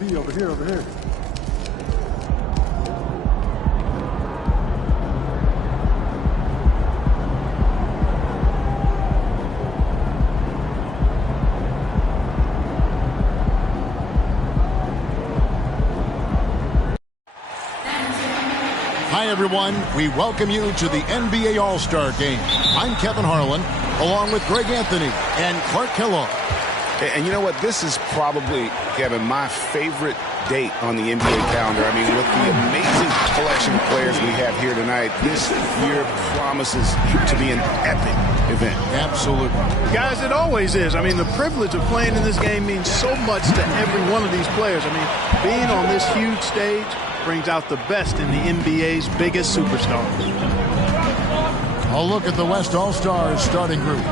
B, over here, over here. Hi, everyone. We welcome you to the NBA All-Star Game. I'm Kevin Harlan, along with Greg Anthony and Clark Kellogg. And you know what? This is probably, Kevin, my favorite date on the NBA calendar. I mean, with the amazing collection of players we have here tonight, this year promises to be an epic event. Absolutely. Guys, it always is. I mean, the privilege of playing in this game means so much to every one of these players. I mean, being on this huge stage brings out the best in the NBA's biggest superstars. A look at the West All-Stars starting group.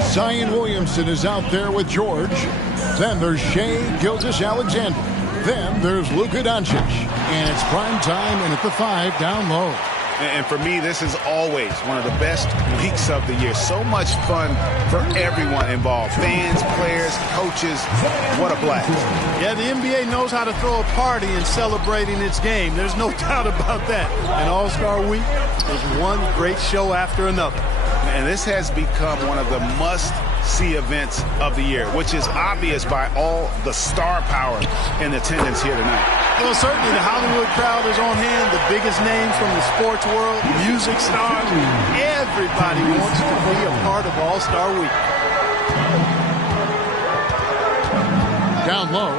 Zion Williamson is out there with George. Then there's Shai Gilgeous-Alexander. Then there's Luka Doncic. And it's prime time and at the 5 down low. And for me, this is always one of the best weeks of the year. So much fun for everyone involved. Fans, players, coaches. What a blast. Yeah, the NBA knows how to throw a party in celebrating its game. There's no doubt about that. And All-Star Week is one great show after another. And this has become one of the must-see events of the year, which is obvious by all the star power in attendance here tonight. Well, certainly the Hollywood crowd is on hand, the biggest names from the sports world, music stars. Everybody wants to be a part of All-Star Week. Down low.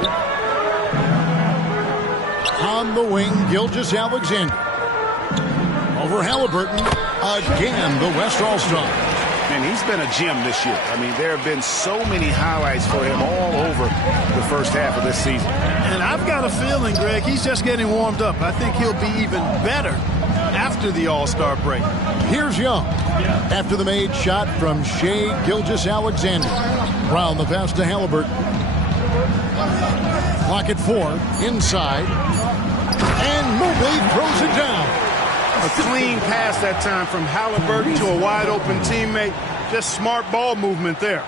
On the wing, Gilgeous-Alexander. Over Halliburton. Again, the West All-Star. And he's been a gem this year. I mean, there have been so many highlights for him all over the first half of this season. And I've got a feeling, Greg, he's just getting warmed up. I think he'll be even better after the All-Star break. Here's Young. After the made shot from Shai Gilgeous-Alexander. Brown the pass to Halliburton. Clock at 4. Inside. And Mobley throws it down. A clean pass that time from Halliburton to a wide-open teammate. Just smart ball movement there.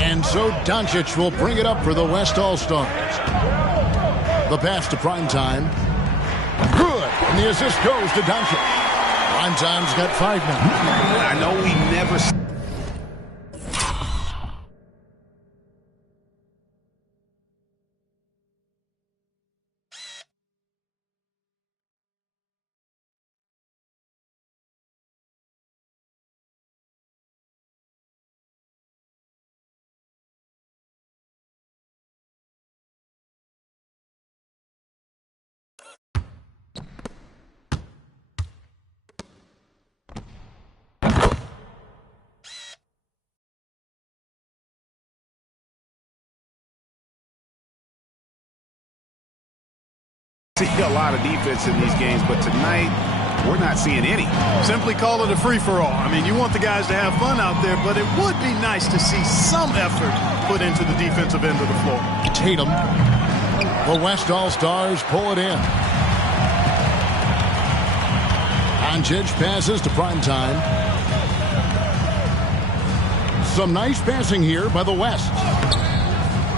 And so Doncic will bring it up for the West All-Stars. The pass to Primetime. Good. And the assist goes to Doncic. Primetime's got 5 now. I know we never... see a lot of defense in these games, but tonight we're not seeing any. Simply call it a free-for-all. I mean, you want the guys to have fun out there, but it would be nice to see some effort put into the defensive end of the floor. Tatum. The West All-Stars pull it in. Doncic passes to Primetime. Some nice passing here by the West.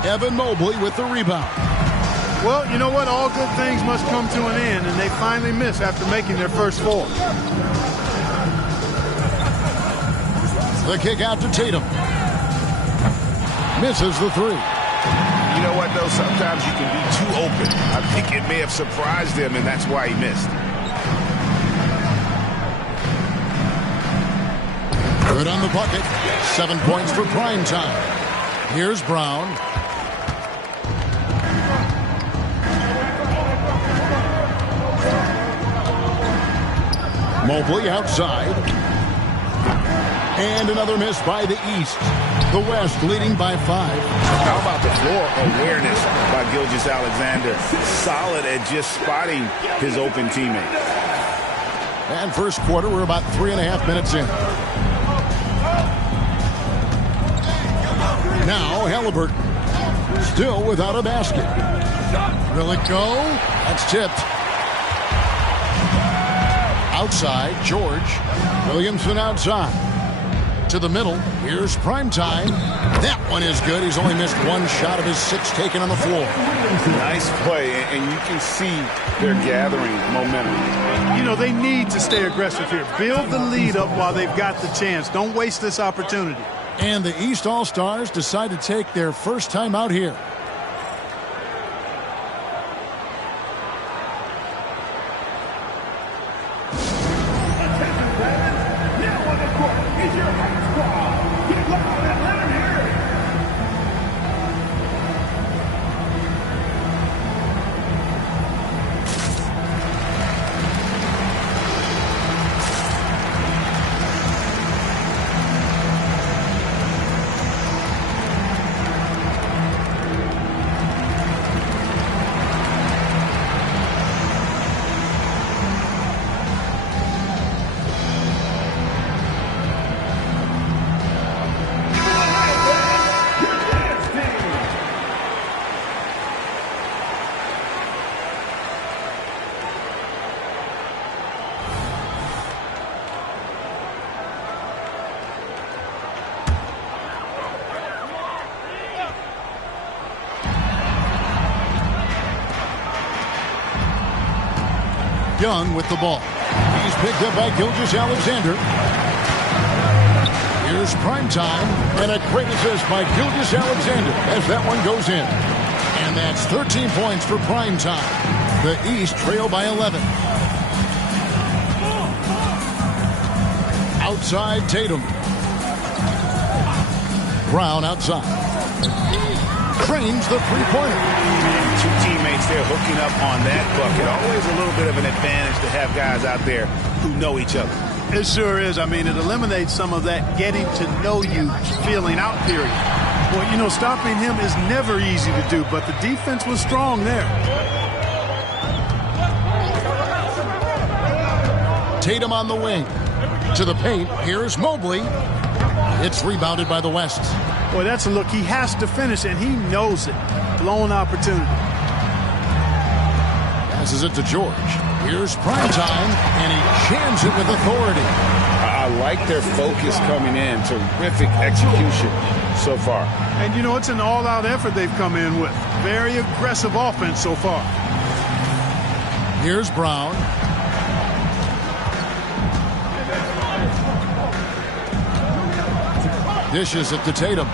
Evan Mobley with the rebound. Well, you know what? All good things must come to an end, and they finally miss after making their first 4. The kick out to Tatum. Misses the 3. You know what, though? Sometimes you can be too open. I think it may have surprised him, and that's why he missed. Good on the bucket. 7 points for Primetime. Here's Brown. Mobley outside. And another miss by the East. The West leading by 5. How about the floor awareness by Gilgeous-Alexander? Solid at just spotting his open teammate. And first quarter, we're about 3.5 minutes in. Now Halliburton. Still without a basket. Will it go? That's tipped. Outside, George. Williamson outside. To the middle. Here's Primetime. That one is good. He's only missed one shot of his 6 taken on the floor. Nice play, and you can see they're gathering momentum. You know, they need to stay aggressive here. Build the lead up while they've got the chance. Don't waste this opportunity. And the East All-Stars decide to take their first time out here. Young with the ball. He's picked up by Gilgeous-Alexander. Here's Primetime, and a great assist by Gilgeous-Alexander as that one goes in. And that's 13 points for Primetime. The East trail by 11. Outside Tatum. Brown outside. Trains the three-pointer. Two teammates there hooking up on that bucket. Always a little bit of an advantage to have guys out there who know each other. It sure is. I mean, it eliminates some of that getting to know you feeling out period. Well, you know, stopping him is never easy to do, but the defense was strong there. Tatum on the wing. To the paint. Here's Mobley. It's rebounded by the West. Boy, that's a look. He has to finish, and he knows it. Blown opportunity. Passes it to George. Here's Primetime, and he jams it with authority. I like their focus coming in. Terrific execution so far. And, you know, it's an all-out effort they've come in with. Very aggressive offense so far. Here's Brown. Dishes it to Tatum.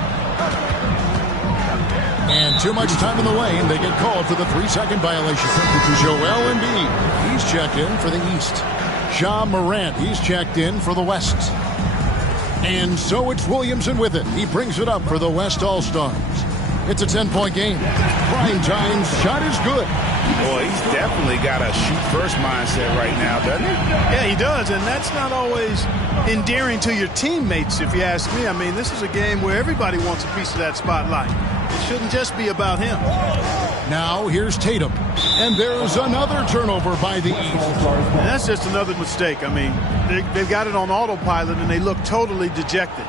And too much time in the lane. They get called for the 3-second violation. Joel Embiid, he's checked in for the East. Ja Morant, he's checked in for the West. And so it's Williamson with it. He brings it up for the West All-Stars. It's a 10-point game. Primetime's shot is good. Boy, he's definitely got a shoot-first mindset right now, doesn't he? Yeah, he does, and that's not always endearing to your teammates, if you ask me. I mean, this is a game where everybody wants a piece of that spotlight. It shouldn't just be about him. Now here's Tatum. And there's another turnover by the East. And that's just another mistake. I mean, they've got it on autopilot, and they look totally dejected.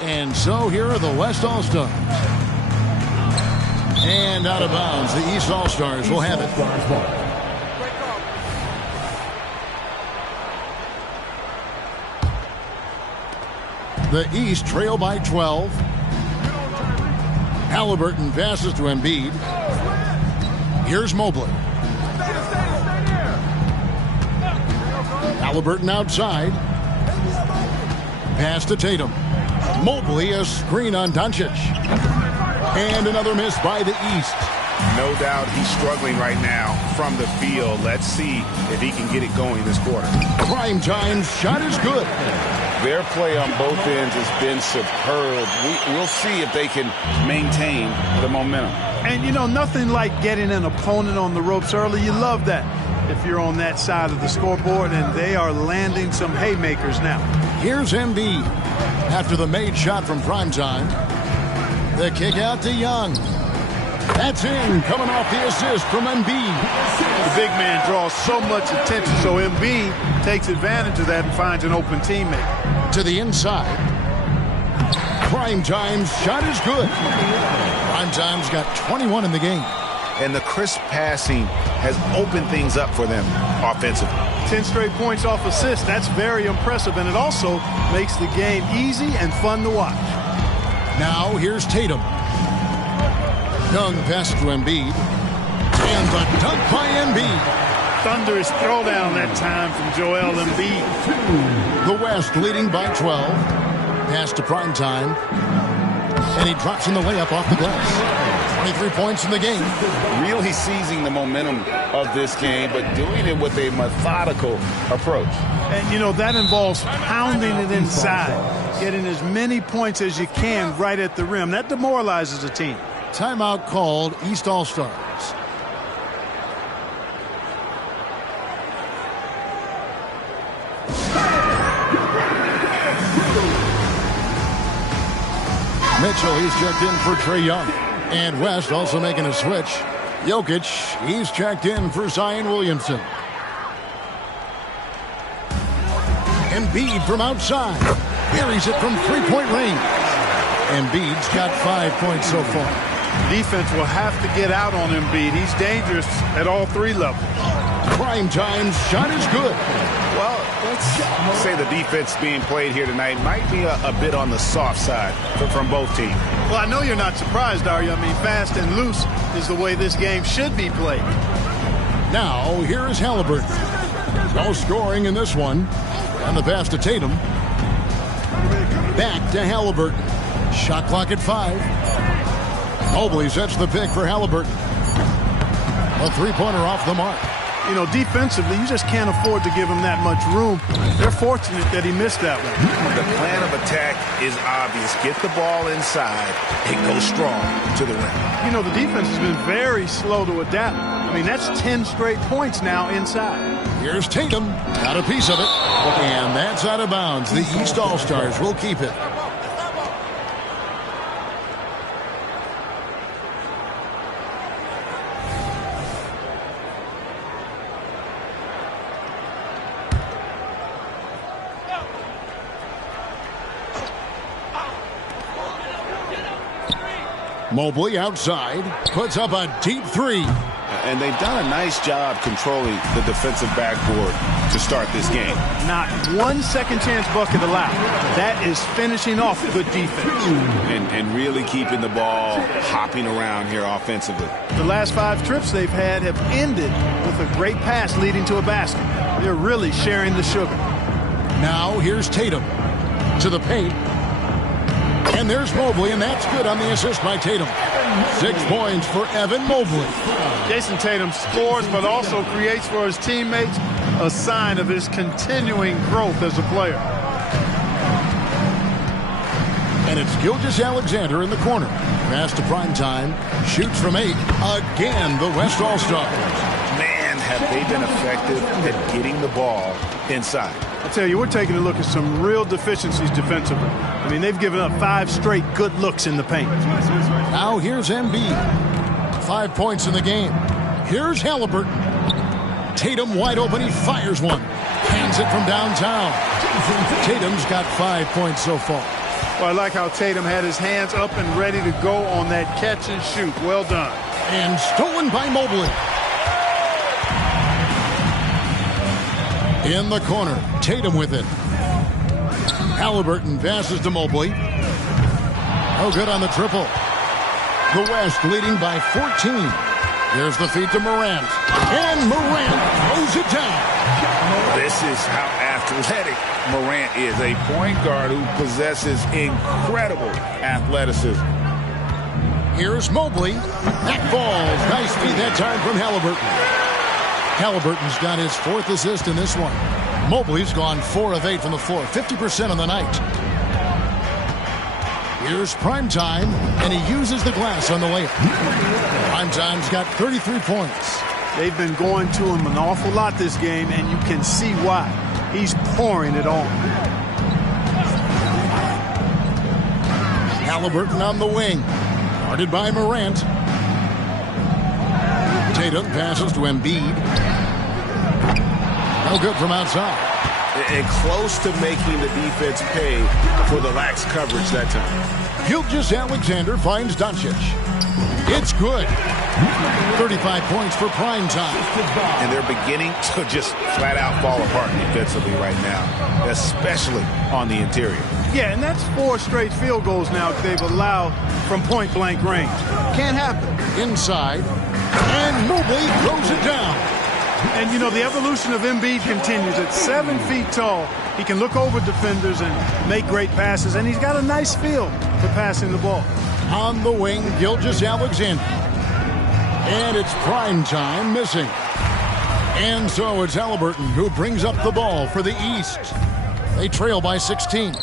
And so here are the West All-Stars. And out of bounds, the East All-Stars will have it. The East trail by 12. Halliburton passes to Embiid. Here's Mobley. Halliburton outside. Pass to Tatum. Mobley, a screen on Doncic. And another miss by the East. No doubt he's struggling right now from the field. Let's see if he can get it going this quarter. Primetime's shot is good. Their play on both ends has been superb. We'll see if they can maintain the momentum. And, you know, nothing like getting an opponent on the ropes early. You love that if you're on that side of the scoreboard, and they are landing some haymakers now. Here's Embiid. After the made shot from Primetime, the kick out to Young. That's in, coming off the assist from Embiid. The big man draws so much attention, so Embiid takes advantage of that and finds an open teammate. To the inside. Primetime's shot is good. Primetime's got 21 in the game. And the crisp passing has opened things up for them offensively. 10 straight points off assists. That's very impressive, and it also makes the game easy and fun to watch. Now here's Tatum. Young pass to Embiid. And the dunk by Embiid. Thunderous throwdown that time from Joel Embiid. The West leading by 12. Pass to Primetime. And he drops in the layup off the glass. 23 points in the game. Really seizing the momentum of this game, but doing it with a methodical approach. And, you know, that involves pounding it inside, getting as many points as you can right at the rim. That demoralizes a team. Timeout called, East All-Stars. Mitchell, he's checked in for Trae Young. And West also making a switch. Jokic, he's checked in for Zion Williamson. Embiid from outside. Buries it from three-point range. Embiid's got 5 points so far. Defense will have to get out on Embiid. He's dangerous at all three levels. Primetime's shot is good. Well, let's say the defense being played here tonight might be a bit on the soft side from both teams. Well, I know you're not surprised, are you? I mean, fast and loose is the way this game should be played. Now, here is Halliburton. No scoring in this one. And the pass to Tatum. Back to Halliburton. Shot clock at 5. Mobley sets the pick for Halliburton. A three-pointer off the mark. You know, defensively, you just can't afford to give him that much room. They're fortunate that he missed that one. The plan of attack is obvious. Get the ball inside and go strong to the rim. You know, the defense has been very slow to adapt. I mean, that's 10 straight points now inside. Here's Tatum. Got a piece of it. And that's out of bounds. The East All-Stars will keep it. Mobley outside, puts up a deep three. And they've done a nice job controlling the defensive backboard to start this game. Not one second chance bucket allowed. That is finishing off good defense. And really keeping the ball hopping around here offensively. The last 5 trips they've had have ended with a great pass leading to a basket. They're really sharing the sugar. Now here's Tatum to the paint. And there's Mobley, and that's good on the assist by Tatum. 6 points for Evan Mobley. Jason Tatum scores, but also creates for his teammates, a sign of his continuing growth as a player. And it's Gilgeous-Alexander in the corner. Pass to Primetime. Shoots from 8. Again, the West All-Stars. Man, have they been effective at getting the ball inside. I tell you, we're taking a look at some real deficiencies defensively. I mean, they've given up 5 straight good looks in the paint. Now here's Embiid. 5 points in the game. Here's Halliburton. Tatum wide open. He fires one. Hands it from downtown. Tatum's got 5 points so far. Well, I like how Tatum had his hands up and ready to go on that catch and shoot. Well done. And stolen by Mobley. In the corner, Tatum with it. Halliburton passes to Mobley. No good on the triple. The West leading by 14. There's the feed to Morant. And Morant throws it down. This is how athletic Morant is. A point guard who possesses incredible athleticism. Here's Mobley. That falls. Nice feed that time from Halliburton. Halliburton's got his 4th assist in this one. Mobley's gone 4 of 8 from the floor, 50% on the night. Here's Primetime, and he uses the glass on the layup. Primetime's got 33 points. They've been going to him an awful lot this game, and you can see why. He's pouring it on. Halliburton on the wing. Guarded by Morant. Tatum passes to Embiid. No good from outside. And close to making the defense pay for the lax coverage that time. Gilgeous-Alexander finds Doncic. It's good. 35 points for prime time. And they're beginning to just flat out fall apart defensively right now, especially on the interior. Yeah, and that's 4 straight field goals now they've allowed from point-blank range. Can't happen. Inside, and Mobley throws it down. And, you know, the evolution of Embiid continues. At 7 feet tall, he can look over defenders and make great passes, and he's got a nice feel for passing the ball. On the wing, Gilgeous-Alexander. And it's prime time missing. And so it's Haliburton who brings up the ball for the East. They trail by 16.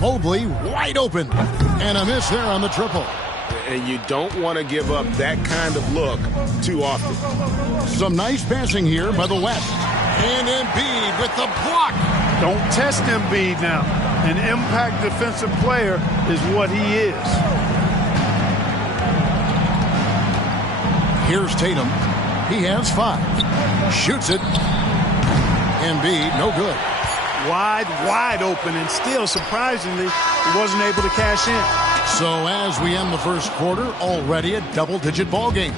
Mobley wide open. And a miss there on the triple. And you don't want to give up that kind of look too often. Some nice passing here by the West. And Embiid with the block. Don't test Embiid now. An impact defensive player is what he is. Here's Tatum. He has 5. Shoots it. Embiid, no good. Wide open, and still, surprisingly, he wasn't able to cash in. So as we end the first quarter, already a double-digit ball game.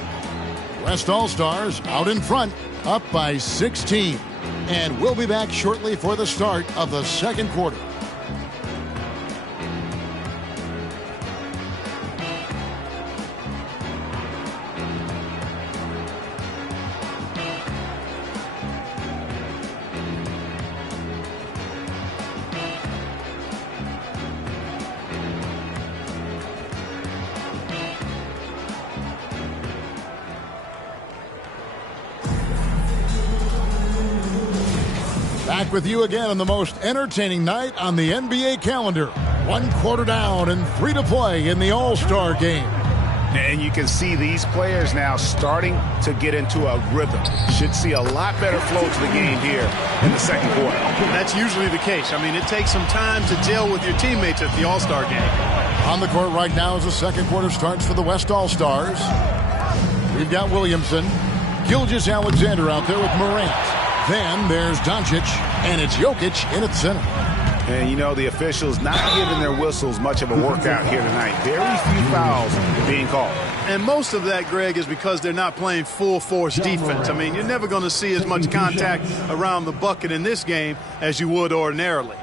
West All-Stars out in front, up by 16. And we'll be back shortly for the start of the second quarter. Back with you again on the most entertaining night on the NBA calendar. 1 quarter down and 3 to play in the All-Star game. And you can see these players now starting to get into a rhythm. Should see a lot better flow to the game here in the second quarter. That's usually the case. I mean, it takes some time to gel with your teammates at the All-Star game. On the court right now as the second quarter starts for the West All-Stars. We've got Williamson, Gilgeous-Alexander out there with Morant. Then there's Doncic, and it's Jokic in at center. And, you know, the officials not giving their whistles much of a workout here tonight. Very few fouls being called. And most of that, Greg, is because they're not playing full-force defense. I mean, you're never going to see as much contact around the bucket in this game as you would ordinarily.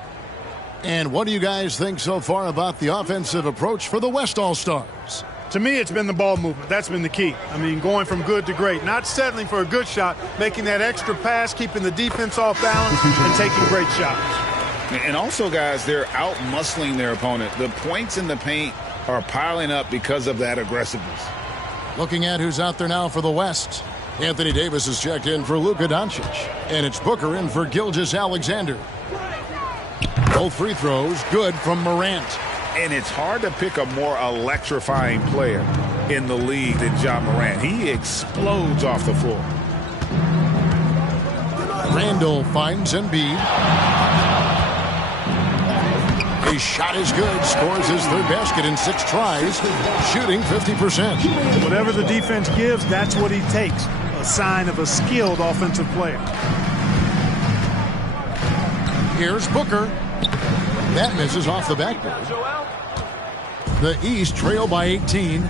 And what do you guys think so far about the offensive approach for the West All-Stars? To me, it's been the ball movement. That's been the key. I mean, going from good to great. Not settling for a good shot, making that extra pass, keeping the defense off balance, and taking great shots. And also, guys, they're out-muscling their opponent. The points in the paint are piling up because of that aggressiveness. Looking at who's out there now for the West. Anthony Davis has checked in for Luka Doncic. And it's Booker in for Gilgeous-Alexander. Both free throws good from Morant. And it's hard to pick a more electrifying player in the league than Ja Morant. He explodes off the floor. Randall finds Embiid. His shot is good. Scores his third basket in 6 tries. Shooting 50%. Whatever the defense gives, that's what he takes. A sign of a skilled offensive player. Here's Booker. That misses off the backboard. The East trail by 18.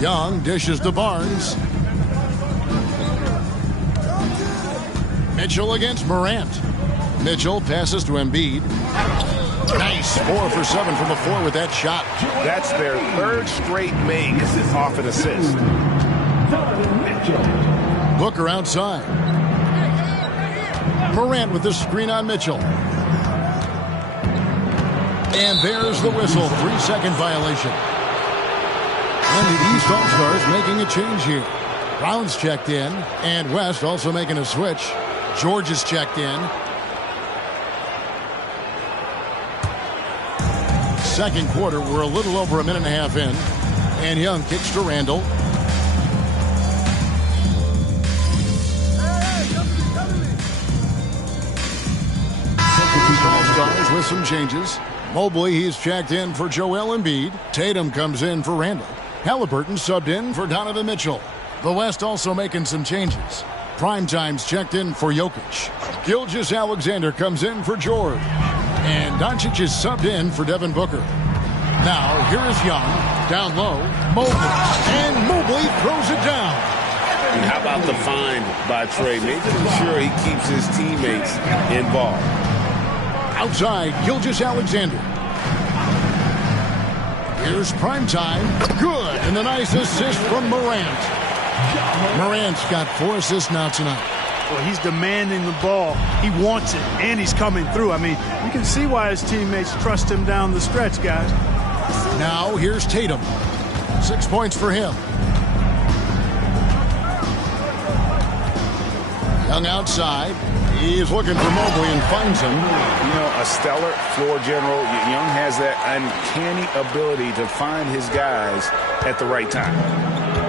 Young dishes to Barnes. Mitchell against Morant. Mitchell passes to Embiid. Nice 4 for 7 from the floor with that shot. That's their 3rd straight make off an assist. Booker outside. Morant with the screen on Mitchell. And there's the whistle. 3-second violation. And the East All-Stars making a change here. Brown's checked in. And West also making a switch. George is checked in. Second quarter, we're a little over a minute and a half in. And Young kicks to Randall. All-Stars with some changes. Mobley, he's checked in for Joel Embiid. Tatum comes in for Randall. Haliburton subbed in for Donovan Mitchell. The West also making some changes. Primetime's checked in for Jokic. Gilgeous-Alexander comes in for George. And Doncic is subbed in for Devin Booker. Now, here is Young. Down low. Mobley. And Mobley throws it down. And how about the find by Trey? Making sure he keeps his teammates involved. Outside, Gilgeous-Alexander. Here's Primetime. Good. And a nice assist from Morant. Morant's got 4 assists now tonight. Well, he's demanding the ball. He wants it, and he's coming through. I mean, you can see why his teammates trust him down the stretch, guys. Now, here's Tatum. 6 points for him. Young outside. He's looking for Mobley and finds him. You know, a stellar floor general. Young has that uncanny ability to find his guys at the right time.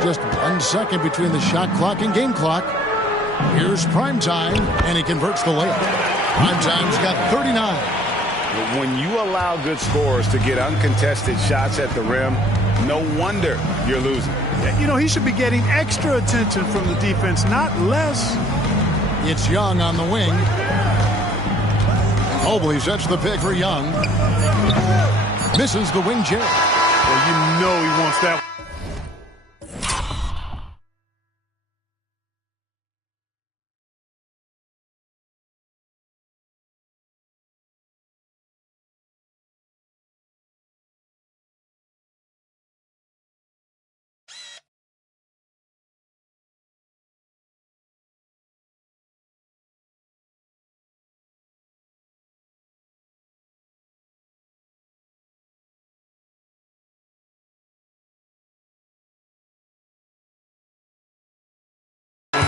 Just 1 second between the shot clock and game clock. Here's Primetime, and he converts the layup. Primetime's got 39. When you allow good scorers to get uncontested shots at the rim, no wonder you're losing. You know, he should be getting extra attention from the defense, not less. It's Young on the wing. Mobley sets the pick for Young. Misses the wing jab. Well, you know he wants that.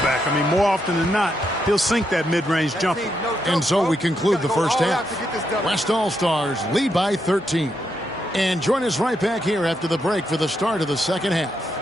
Back. I mean, more often than not, he'll sink that mid-range jumper. And so we conclude the first half. West All-Stars lead by 13. And join us right back here after the break for the start of the second half.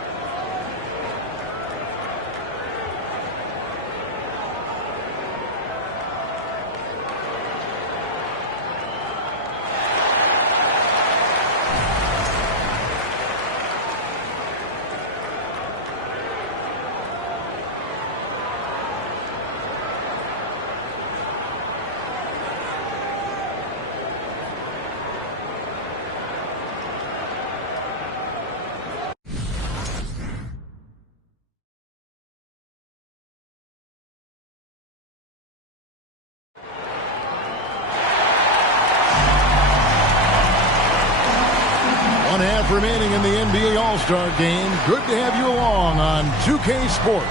Remaining in the NBA All-Star game. Good to have you along on 2K Sports.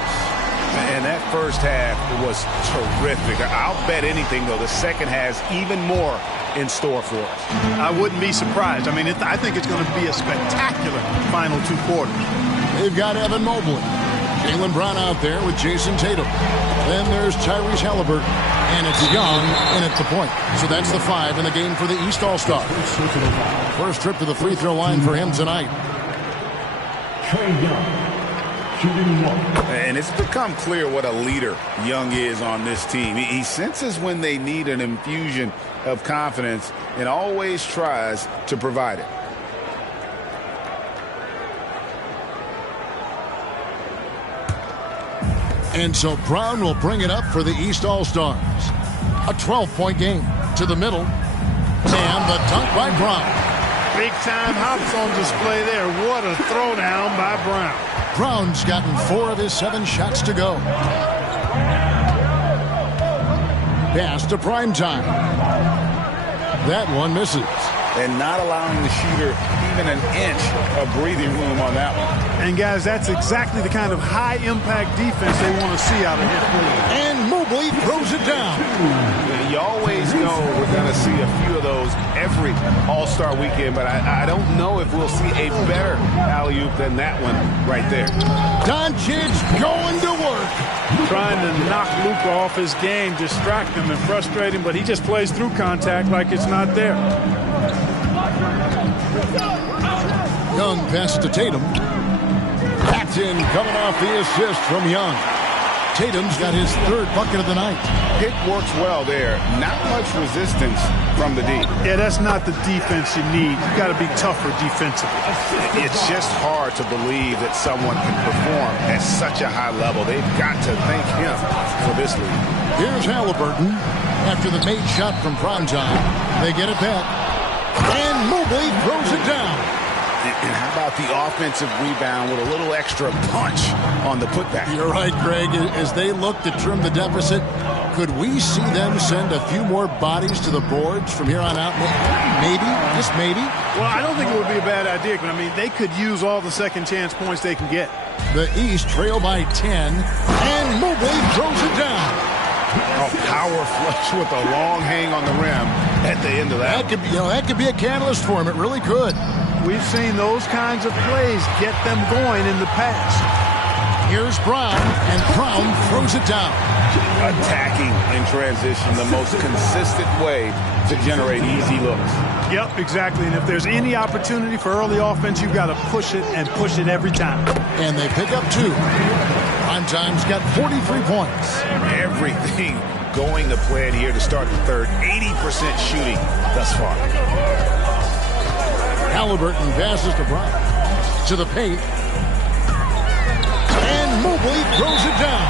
And that first half was terrific. I'll bet anything, though, the second has even more in store for us. I wouldn't be surprised. I mean, I think it's going to be a spectacular final 2 quarters. They've got Evan Mobley. Jaylen Brown out there with Jason Tatum. Then there's Tyrese Haliburton. And it's Young in at the point. So that's the 5 in the game for the East All-Stars. First trip to the free throw line for him tonight. Trae Young, shooting 1. And it's become clear what a leader Young is on this team. He senses when they need an infusion of confidence and always tries to provide it. And so Brown will bring it up for the East All-Stars. A 12-point game to the middle. And the dunk by Brown. Big-time hops on display there. What a throwdown by Brown. Brown's gotten 4 of his 7 shots to go. Pass to Primetime. That one misses. And not allowing the shooter even an inch of breathing room on that one. And, guys, that's exactly the kind of high-impact defense they want to see out of him. And Mobley throws it down. You always know we're going to see a few of those every All-Star weekend, but I don't know if we'll see a better alley-oop than that one right there. Doncic going to work. Trying to knock Luka off his game, distract him and frustrate him, but he just plays through contact like it's not there. Young pass to Tatum. Paxson coming off the assist from Young. Tatum's got his third bucket of the night. Pick works well there. Not much resistance from the D. Yeah, that's not the defense you need. You got to be tougher defensively. It's just hard to believe that someone can perform at such a high level. They've got to thank him for this lead. Here's Halliburton after the made shot from primetime. They get it back. And Mobley throws it down. And how about the offensive rebound with a little extra punch on the putback? You're right, Greg. As they look to trim the deficit, could we see them send a few more bodies to the boards from here on out? Maybe, just maybe. Well, I don't think it would be a bad idea. But I mean, they could use all the second chance points they can get. The East trail by 10, and Mobley throws it down. A power flush with a long hang on the rim at the end of that. That could be a catalyst for him. It really could. We've seen those kinds of plays get them going in the past. Here's Brown, and Brown throws it down. Attacking in transition, the most consistent way to generate easy looks. Yep, exactly. And if there's any opportunity for early offense, you've got to push it and push it every time. And they pick up 2. Primetime's got 43 points. Everything going to plan here to start the third. 80% shooting thus far. Halliburton passes to Brown. To the paint. And Mobley throws it down.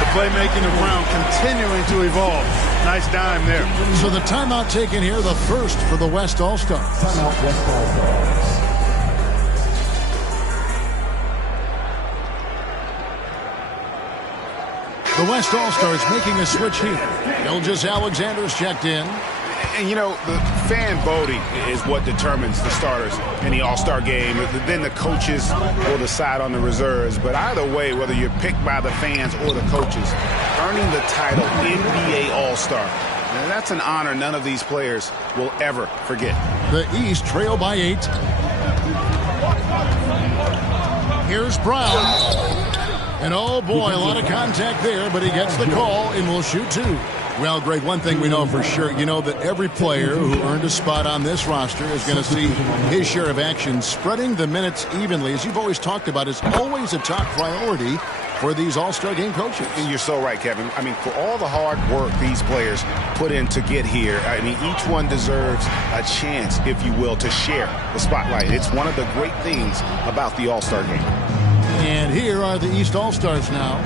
The playmaking of Brown continuing to evolve. Nice dime there. So the timeout taken here, the first for the West All-Stars. Timeout West All-Stars. The West All-Stars making a switch here. Gilgeous-Alexander's checked in. And, you know, the fan voting is what determines the starters in the All-Star game. Then the coaches will decide on the reserves. But either way, whether you're picked by the fans or the coaches, earning the title NBA All-Star, that's an honor none of these players will ever forget. The East trail by 8. Here's Brown. And oh boy, a lot of contact there, but he gets the call and will shoot 2. Well, Greg, one thing we know for sure, you know that every player who earned a spot on this roster is going to see his share of action. Spreading the minutes evenly, as you've always talked about, is always a top priority for these All-Star game coaches. And you're so right, Kevin. I mean, for all the hard work these players put in to get here, I mean, each one deserves a chance, if you will, to share the spotlight. It's one of the great things about the All-Star game. And here are the East All-Stars now.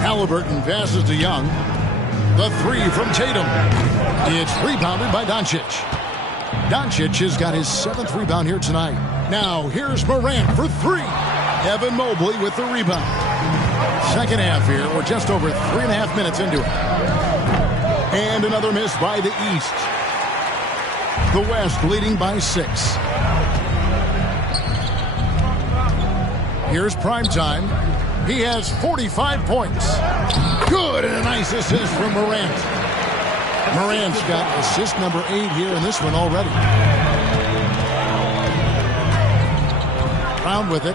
Halliburton passes to Young. The 3 from Tatum. It's rebounded by Doncic. Doncic has got his 7th rebound here tonight. Now here's Morant for 3. Evan Mobley with the rebound. Second half here. We're just over 3.5 minutes into it. And another miss by the East. The West leading by 6. Here's primetime. He has 45 points. Good, and a nice assist from Morant. Morant's got assist number 8 here in this one already. Brown with it.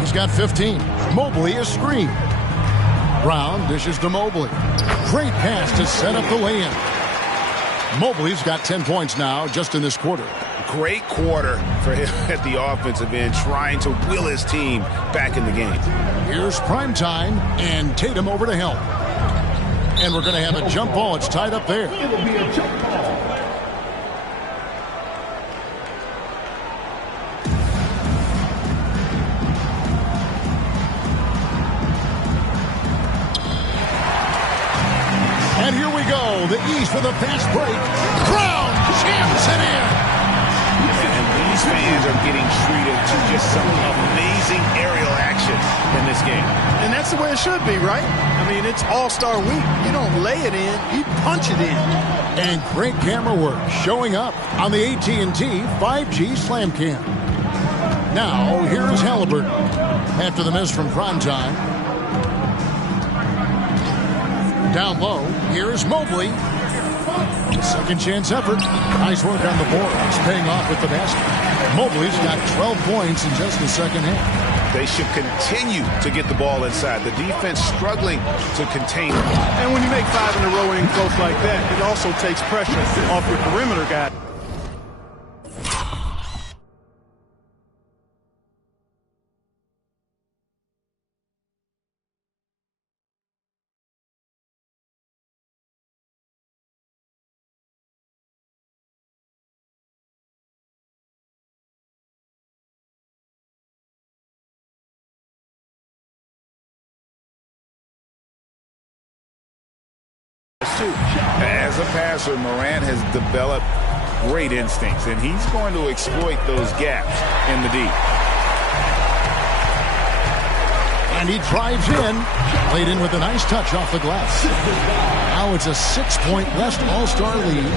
He's got 15. Mobley a screen. Brown dishes to Mobley. Great pass to set up the lay-in. Mobley's got 10 points now just in this quarter. Great quarter for him at the offensive end, trying to will his team back in the game. Here's primetime, and Tatum over to help. And we're going to have a jump ball. It's tied up there. It'll be a jump ball. And here we go. The East with a fast break. Brown jams it in. And these fans are getting treated to just some amazing aerial action in this game. And that's the way it should be, right? I mean, it's All-Star week. You don't lay it in, you punch it in. And great camera work showing up on the AT&T 5G Slam Cam. Now, here's Halliburton after the miss from primetime. Down low, here's Mobley. Second chance effort. Nice work on the board. It's paying off with the basket. Mobley's got 12 points in just the second half. They should continue to get the ball inside. The defense struggling to contain them. And when you make 5 in a row in close like that, it also takes pressure off your perimeter guy. As a passer, Morant has developed great instincts, and he's going to exploit those gaps in the deep. And he drives in, laid in with a nice touch off the glass. Now it's a 6-point West All-Star lead.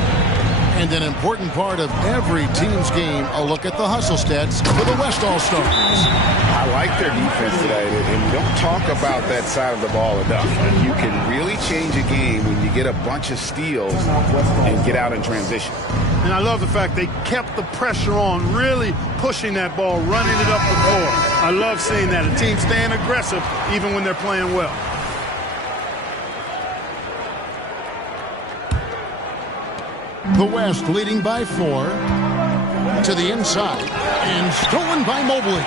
And an important part of every team's game, a look at the hustle stats for the West All-Stars. I like their defense today, and we don't talk about that side of the ball enough. You can really change a game when you get a bunch of steals and get out in transition. And I love the fact they kept the pressure on, really pushing that ball, running it up the floor. I love seeing that. A team staying aggressive even when they're playing well. The West leading by 4 to the inside and stolen by Mobley.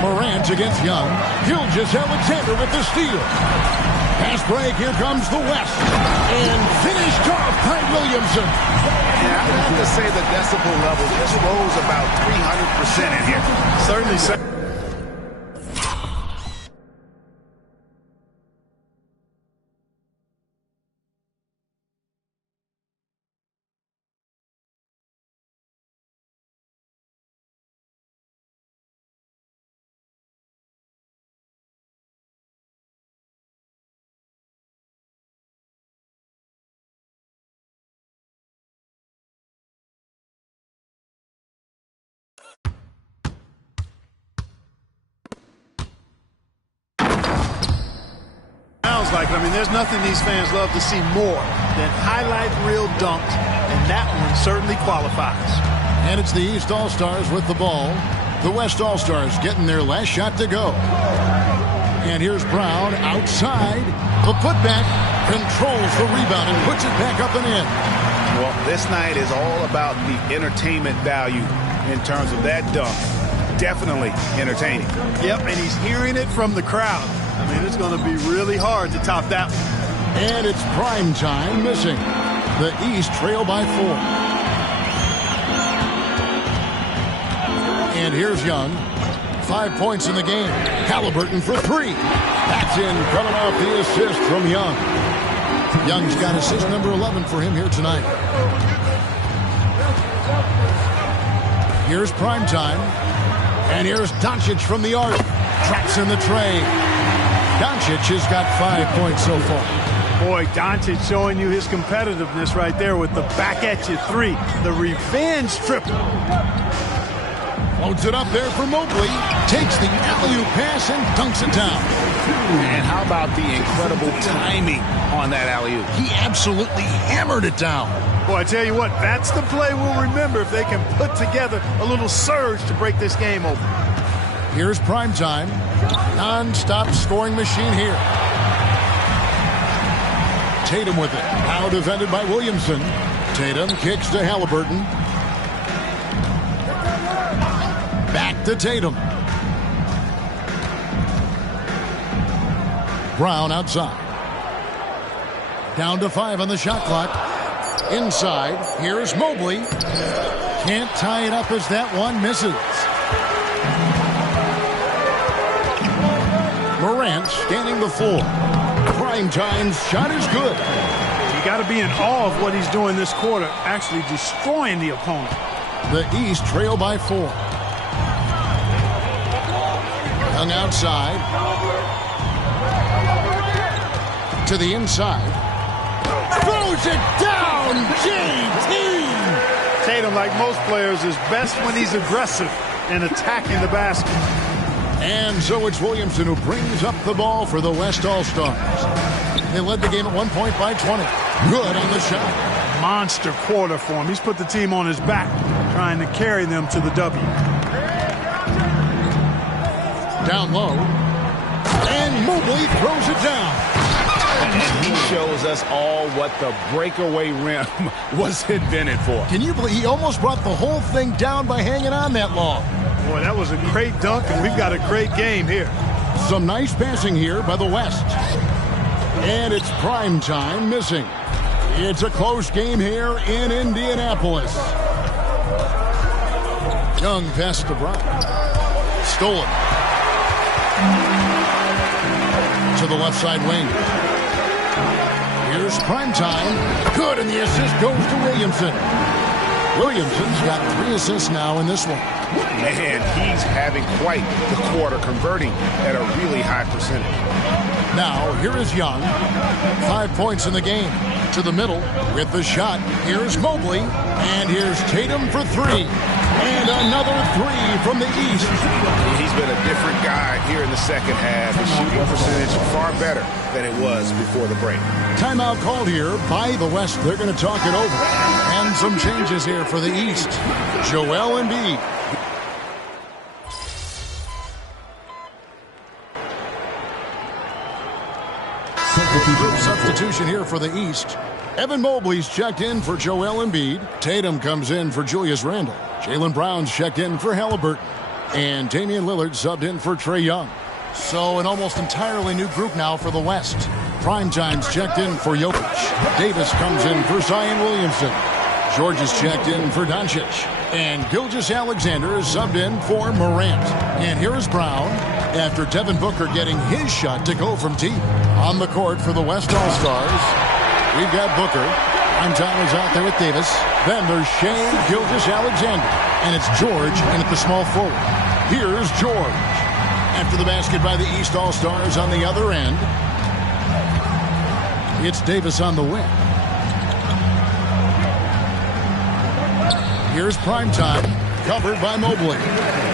Morant against Young. Gilgeous-Alexander with the steal. Pass break. Here comes the West. And finished off by Williamson. Yeah, I have to say the decibel level just rose about 300% in here. Certainly. I mean, there's nothing these fans love to see more than highlight reel dunks, and that one certainly qualifies. And it's the East All-Stars with the ball. The West All-Stars getting their last shot to go. And here's Brown outside. The putback controls the rebound and puts it back up and in. Well, this night is all about the entertainment value in terms of that dunk. Definitely entertaining. Yep, and he's hearing it from the crowd. I mean, it's going to be really hard to top that one. And it's prime time missing. The East trail by 4. And here's Young. 5 points in the game. Halliburton for 3. That's in, coming off the assist from Young. Young's got assist number 11 for him here tonight. Here's prime time. And here's Doncic from the arc. Traps in the tray. Doncic has got 5 points so far. Boy, Doncic showing you his competitiveness right there with the back-at-you 3. The revenge triple. Loads it up there for Mobley. Takes the alley-oop pass and dunks it down. And how about the incredible timing on that alley-oop? He absolutely hammered it down. Boy, I tell you what, that's the play we'll remember if they can put together a little surge to break this game open. Here's prime time. Non-stop scoring machine here. Tatum with it. Now defended by Williamson. Tatum kicks to Halliburton. Back to Tatum. Brown outside. Down to 5 on the shot clock. Inside. Here's Mobley. Can't tie it up as that one misses. Morant scanning the floor. Prime time's shot is good. You got to be in awe of what he's doing this quarter, actually destroying the opponent. The East trail by 4. Young outside. To the inside. Throws it down. JT. Tatum, like most players, is best when he's aggressive and attacking the basket. And so it's Williamson who brings up the ball for the West All-Stars. They led the game at 1 point by 20. Good on the shot. Monster quarter for him. He's put the team on his back, trying to carry them to the W. Down low. And Mobley throws it down. And he shows us all what the breakaway rim was invented for. Can you believe he almost brought the whole thing down by hanging on that long? Boy, that was a great dunk, and we've got a great game here. Some nice passing here by the West. And it's prime time missing. It's a close game here in Indianapolis. Young pass to Brown. Stolen. to the left side wing. Here's Primetime. Good, and the assist goes to Williamson. Williamson's got 3 assists now in this one. Man, he's having quite the quarter, converting at a really high percentage. Now, here is Young. 5 points in the game. To the middle with the shot. Here's Mobley. And here's Tatum for 3. And another 3 from the East. He's been a different guy here in the second half. His shooting percentage far better than it was before the break. Timeout called here by the West. They're going to talk it over. And some changes here for the East. Joel Embiid. Substitution here for the East. Evan Mobley's checked in for Joel Embiid. Tatum comes in for Julius Randle. Jaylen Brown's checked in for Halliburton. And Damian Lillard subbed in for Trae Young. So an almost entirely new group now for the West. Primetime's checked in for Jokic. Davis comes in for Zion Williamson. George is checked in for Doncic. And Gilgeous-Alexander is subbed in for Morant. And here is Brown after Devin Booker getting his shot to go from deep. On the court for the West All-Stars, we've got Booker. Primetime is out there with Davis. Then there's Shai Gilgeous-Alexander. And it's George in at the small forward. Here's George. After the basket by the East All-Stars on the other end, it's Davis on the wing. Here's Primetime, covered by Mobley.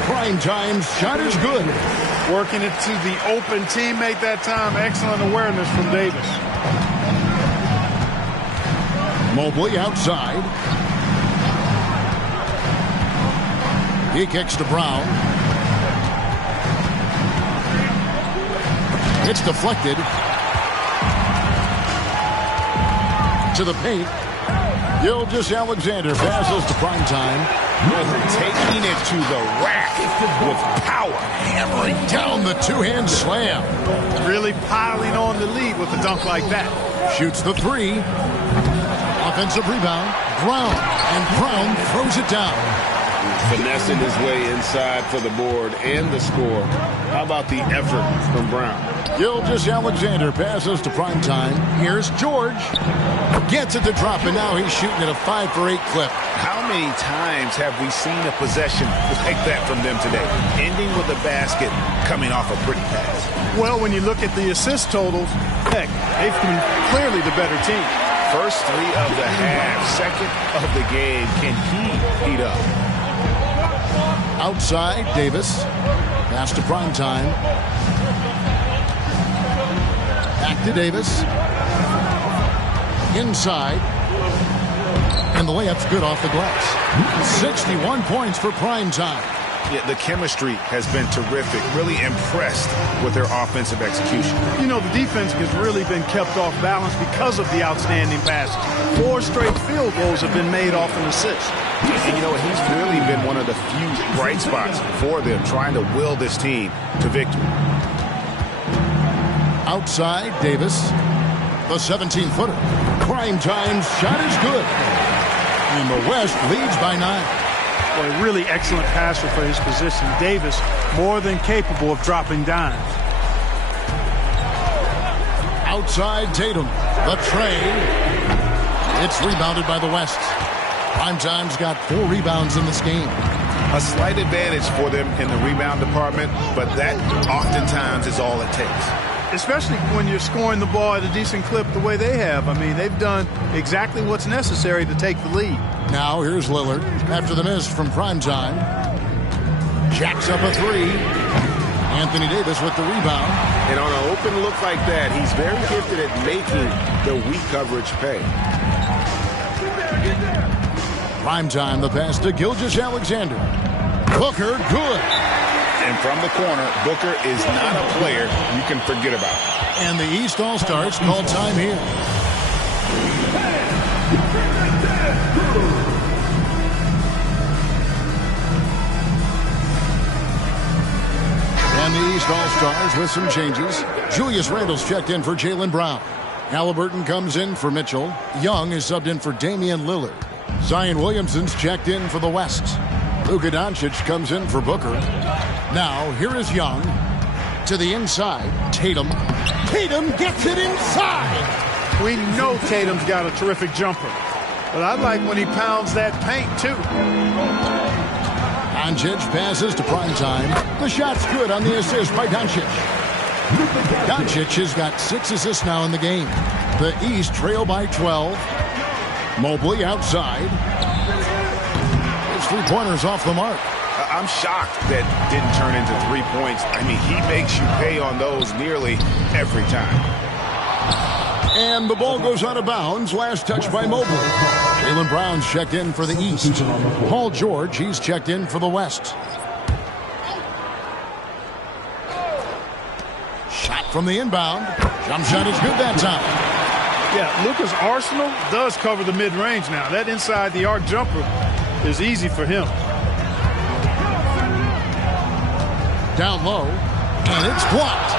Primetime's shot is good. Working it to the open teammate that time. Excellent awareness from Davis. Mobley outside. He kicks to Brown. It's deflected. To the paint. Gilgeous-Alexander passes to Primetime. Taking it to the rack with power. Hammering down the two-hand slam. Really piling on the lead with a dunk like that. Shoots the 3. Offensive rebound. Brown. And Brown throws it down. Finessing his way inside for the board and the score. How about the effort from Brown? Gilgeous-Alexander passes to Primetime. Here's George. Gets it to drop, and now he's shooting at a 5-for-8 clip. How many times have we seen a possession like that from them today? Ending with a basket, coming off a pretty pass. Well, when you look at the assist totals, heck, they've been clearly the better team. First 3 of the half, second of the game. Can he heat up? Outside, Davis. Pass to Primetime. Back to Davis. Inside. And the layup's good off the glass. 61 points for Primetime. Yeah, the chemistry has been terrific. Really impressed with their offensive execution. You know, the defense has really been kept off balance because of the outstanding passes. 4 straight field goals have been made off an assist. And, you know, he's really been one of the few bright spots for them, trying to will this team to victory. Outside, Davis. The 17-footer. Primetime's shot is good. And the West leads by 9. Well, a really excellent passer for his position. Davis, more than capable of dropping dimes. Outside, Tatum. The trade. It's rebounded by the West. Primetime's got 4 rebounds in this game. A slight advantage for them in the rebound department, but that oftentimes is all it takes. Especially when you're scoring the ball at a decent clip the way they have. I mean, they've done exactly what's necessary to take the lead. Now here's Lillard after the miss from Primetime. Jacks up a 3. Anthony Davis with the rebound. And on an open look like that, he's very gifted at making the weak coverage pay. Primetime, the pass to Gilgeous-Alexander. Booker, good. And from the corner, Booker is not a player you can forget about. And the East All-Stars call time here. And the East All-Stars with some changes. Julius Randle's checked in for Jaylen Brown. Halliburton comes in for Mitchell. Young is subbed in for Damian Lillard. Zion Williamson's checked in for the West. Luka Doncic comes in for Booker. Now, here is Young. To the inside, Tatum. Tatum gets it inside. We know Tatum's got a terrific jumper, but I like when he pounds that paint too. Doncic passes to Primetime. The shot's good on the assist by Doncic. Doncic has got 6 assists now in the game. The East trail by 12. Mobley outside. His three-pointers off the mark. I'm shocked that didn't turn into 3 points. I mean, he makes you pay on those nearly every time. And the ball goes out of bounds. Last touch by Mobley. Jaylen Brown's checked in for the East. Paul George, he's checked in for the West. Shot from the inbound. Jump shot is good that time. Yeah, Luka's arsenal does cover the mid-range now. That inside the arc jumper is easy for him. Down low, and it's blocked.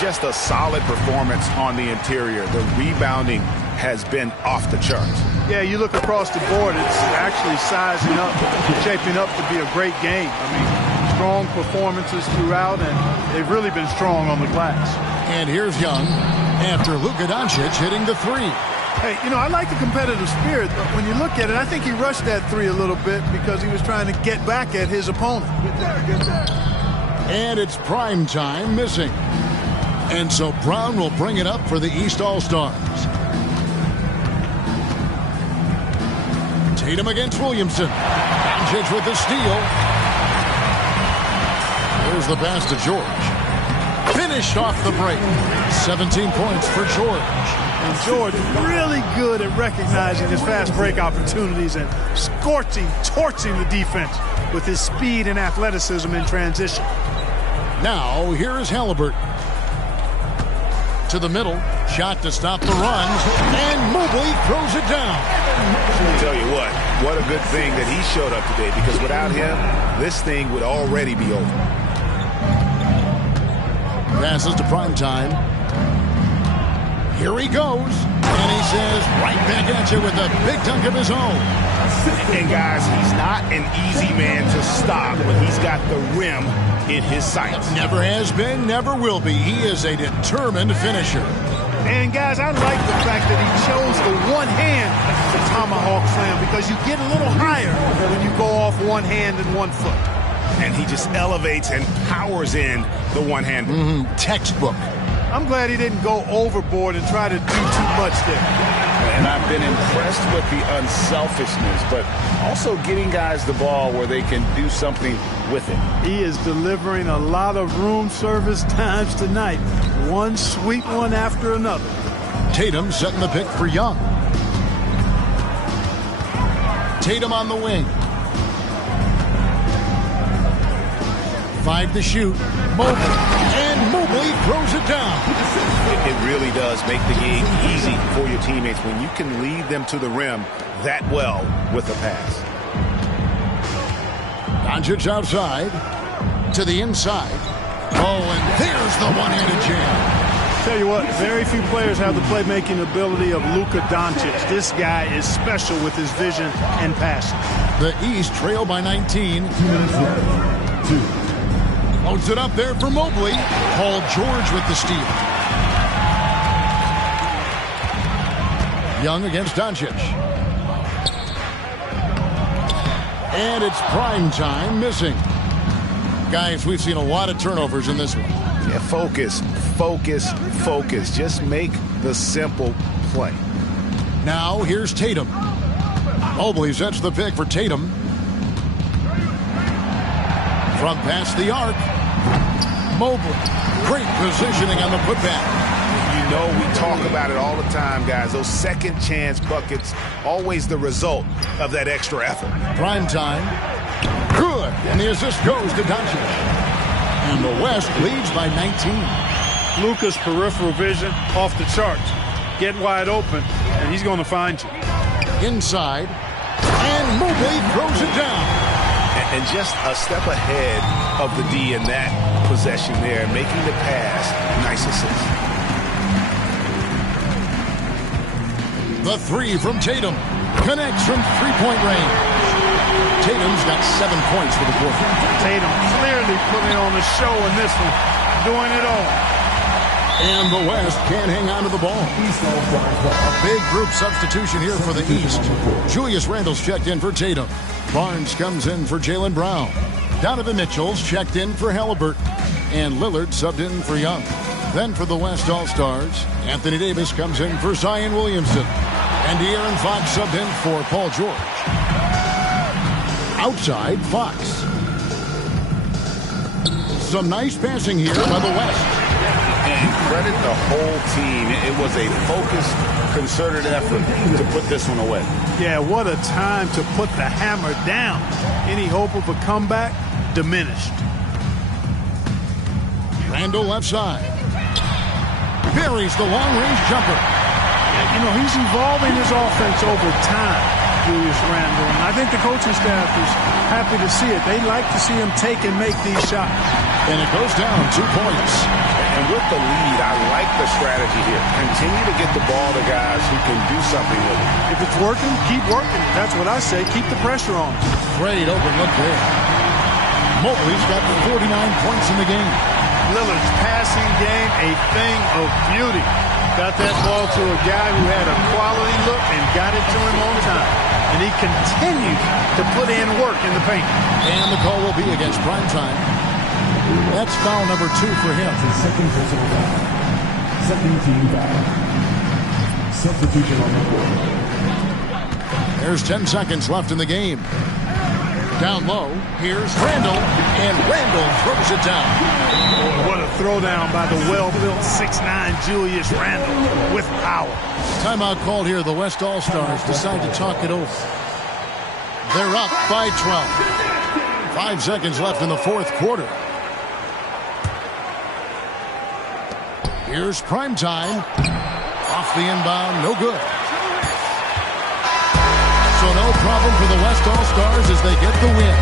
Just a solid performance on the interior. The rebounding has been off the charts. Yeah, you look across the board, it's actually sizing up, shaping up to be a great game. I mean, strong performances throughout, and they've really been strong on the glass. And here's Young after Luka Doncic hitting the three. Hey, you know, I like the competitive spirit, but when you look at it, I think he rushed that three a little bit because he was trying to get back at his opponent. And it's prime time missing. And so Brown will bring it up for the East All-Stars. Tatum against Williamson. Doncic with the steal. There's the pass to George. Finished off the break. 17 points for George. And George really good at recognizing his fast break opportunities and torching the defense with his speed and athleticism in transition. Now, here is Halliburton. To the middle. Shot to stop the runs. And Mobley throws it down. I'll tell you what a good thing that he showed up today, because without him, this thing would already be over. Passes to Primetime. Here he goes. And he says, right back at you with a big dunk of his own. And guys, he's not an easy man to stop when he's got the rim in his sights. Never has been, never will be. He is a determined finisher. And guys, I like the fact that he chose the one hand to tomahawk slam, because you get a little higher when you go off one hand and 1 foot. And he just elevates and powers in the one hand. Textbook. I'm glad he didn't go overboard and try to do too much there. And I've been impressed with the unselfishness, but also getting guys the ball where they can do something with it. He is delivering a lot of room service times tonight. One sweet one after another. Tatum setting the pick for Young. Tatum on the wing. 5 to shoot. Mobley. And Mobley throws it down. It really does make the game easy for your teammates when you can lead them to the rim that well with a pass. Doncic outside. To the inside. Oh, and there's the one-handed jam. Tell you what, very few players have the playmaking ability of Luka Doncic. This guy is special with his vision and passion. The East trail by 19. Loads it up there for Mobley. Paul George with the steal. Young against Doncic. And it's prime time missing. Guys, we've seen a lot of turnovers in this one. Yeah, focus. Just make the simple play. Now here's Tatum. Mobley sets the pick for Tatum. From past the arc. Mobley. Great positioning on the putback. You know, we talk about it all the time, guys. Those second chance buckets, always the result of that extra effort. Prime time. Good. And the assist goes to Doncic. And the West leads by 19. Luka's peripheral vision off the charts. Get wide open, and he's going to find you. Inside. And Mobley throws it down. And just a step ahead of the D in that possession there, making the pass. Nice assist. The three from Tatum connects from three-point range. Tatum's got 7 points for the quarter. Tatum clearly putting on the show in this one, doing it all. And the West can't hang on to the ball. A big group substitution here for the East. Julius Randle's checked in for Tatum. Barnes comes in for Jaylen Brown. Donovan Mitchell's checked in for Halliburton. And Lillard subbed in for Young. Then for the West All-Stars, Anthony Davis comes in for Zion Williamson. And De'Aaron Fox subbed in for Paul George. Outside, Fox. Some nice passing here by the West. And credit the whole team. It was a focused, concerted effort to put this one away. Yeah, what a time to put the hammer down. Any hope of a comeback diminished. Randle left side. Buries the long-range jumper. You know, he's evolving his offense over time, Julius Randle. And I think the coaching staff is happy to see it. They like to see him take and make these shots. And it goes down 2 points. And with the lead, I like the strategy here. Continue to get the ball to guys who can do something with it. If it's working, keep working. That's what I say. Keep the pressure on. Great overlook there. Mobley's got 49 points in the game. Lillard's passing game, a thing of beauty. Got that ball to a guy who had a quality look and got it to him on time. And he continues to put in work in the paint. And the call will be against Primetime. That's foul number 2 for him. Second personal foul. Second team foul. Substitution on the court. There's 10 seconds left in the game. Down low, here's Randle, and Randle throws it down. What a throwdown by the well-built 6'9" Julius Randle with power. Timeout called here. The West All-Stars decide to talk it over. They're up by 12. 5 seconds left in the fourth quarter. Here's Primetime. Off the inbound, no good. So no problem for the West All-Stars as they get the win.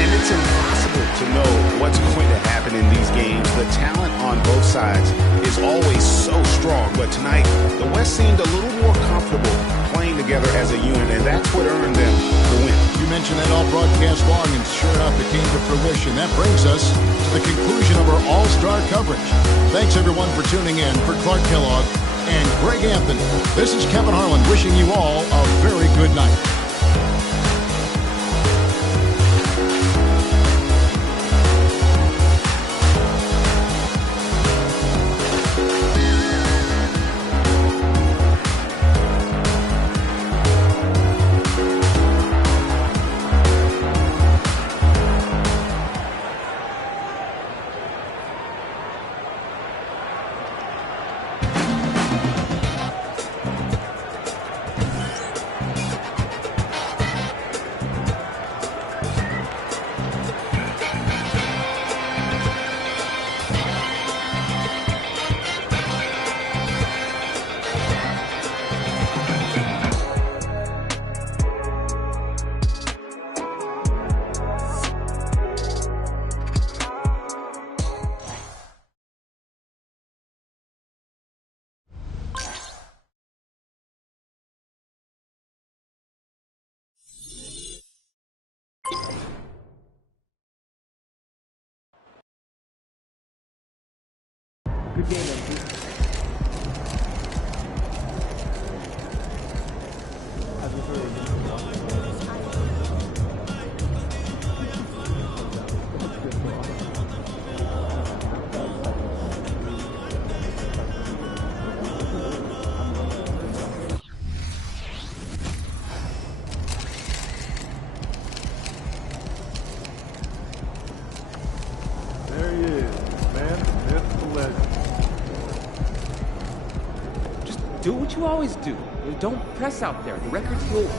And it's impossible to know what's going to happen in these games. The talent on both sides is always so strong. But tonight, the West seemed a little more comfortable playing together as a unit, and that's what earned them the win. You mentioned that all broadcast long, and sure enough, it came to fruition. That brings us to the conclusion of our All-Star coverage. Thanks, everyone, for tuning in. For Clark Kellogg and Greg Anthony, this is Kevin Harlan wishing you all a very good night. Good game, MP. There he is, man. That's the legend. Do what you always do. Don't press out there. The record's yours.